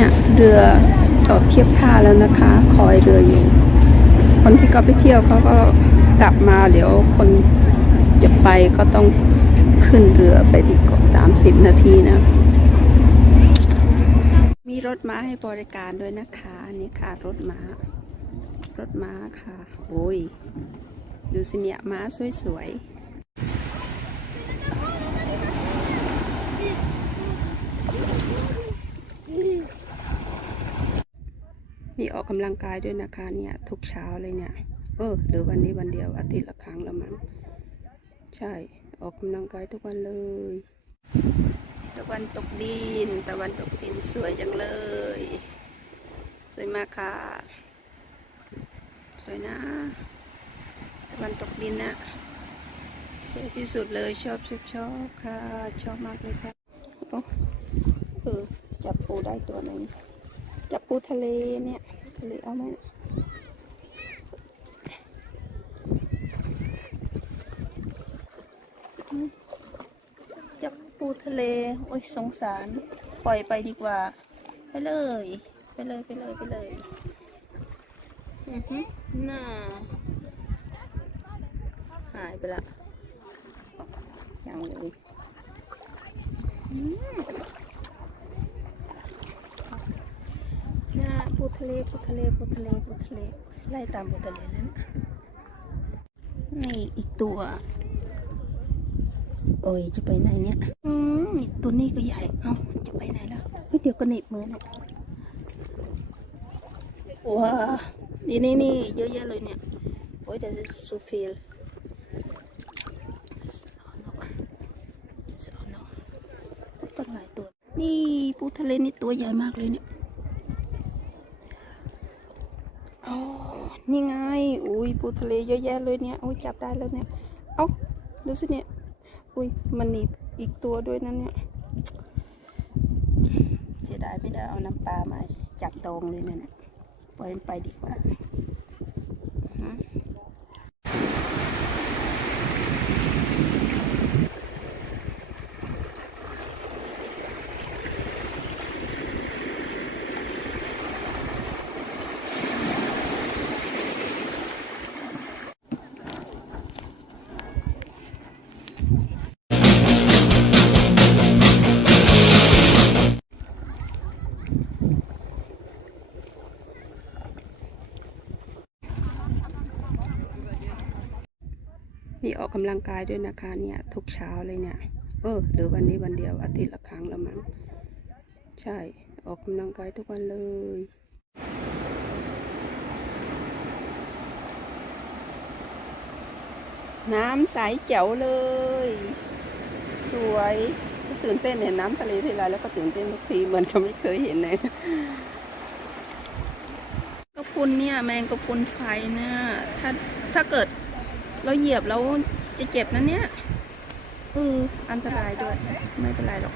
เนี่ยเรือจอดเทียบท่าแล้วนะคะ คอยเรืออยู่ คนที่เขาไปเที่ยวเขาก็กลับมาเดี๋ยวคนจะไปก็ต้องขึ้นเรือไปที่เกาะสามสิบนาทีนะ มีรถม้าให้บริการด้วยนะคะนี่ค่ะรถม้า รถม้าค่ะ โอ้ย ดูสิเนี่ยม้าสวยๆ มีออกกำลังกายด้วยนะคะเนี่ยทุกเช้าเลยเนี่ย เออ หรือวันนี้วันเดียวอาทิตย์ละครั้งละมั้งใช่ ออกกำลังกายทุกวันเลยตะวันตกดินตะวันตกดินสวยจังเลย สวยมากค่ะ สวยนะ ตะวันตกดินนะสวยที่สุดเลยชอบชอบชอบค่ะ ชอบมากเลยค่ะโอ้เออจับปูได้ตัวหนึ่ง จับปูทะเลเนี่ยทะเลเอาไหมจับปูทะเล โอ้ยสงสาร ปล่อยไปดีกว่า ไปเลย ไปเลยไปเลยไปเลยอือฮึน่าหายไปละยังเลยอืมน่าปู ทะเลปูทะเลปูทะเลปูทะเลไล่ตามปูทะเลนั้นนี่อีกตัว โอ้ยจะไปไหนเนี่ยอืมตัวนี้ก็ใหญ่เอ้าจะไปไหนแล้วเฮ้ยเดี๋ยวก็หนีบมือเนี่ยว้านี่นี่นี่เยอะแยะเลยเนี่ยโอ้ย das ist so viel Das ist auch noch Das ist auch noch ตั้งหลายตัว นี่ปูทะเลนี่ตัวใหญ่มากเลยเนี่ยโอ้นี่ไง อุ้ยปูทะเลเยอะแยะเลยเนี่ย อุ้ยจับได้แล้วเนี่ย เอ้า ดูสิเนี่ย อุ้ยมันหนีบอีกตัวด้วยนั่นเนี่ยเสียดายไม่ได้เอาน้ำปลามาจับตรงเลยเนี่ยนะปล่อยมันไปดีกว่า มีออกกำลังกายด้วยนะคะเนี่ย ทุกเช้าเลยเนี่ย เออหรือวันนี้วันเดียวอาทิตย์ละครั้งละมั้งใช่ ออกกำลังกายทุกวันเลยน้ำใสแจ๋วเลย สวยตื่นเต้นเห็นน้ำทะเลทีไรแล้วก็ตื่นเต้นทุกทีเหมือนกับไม่เคยเห็นเลยกระพุนเนี่ยแมงกระพุนไฟเนี่ยถ้าถ้าเกิด เราเหยียบแล้วจะเจ็บนะเนี่ยอืออันตรายด้วย ไม่เป็นไรหรอก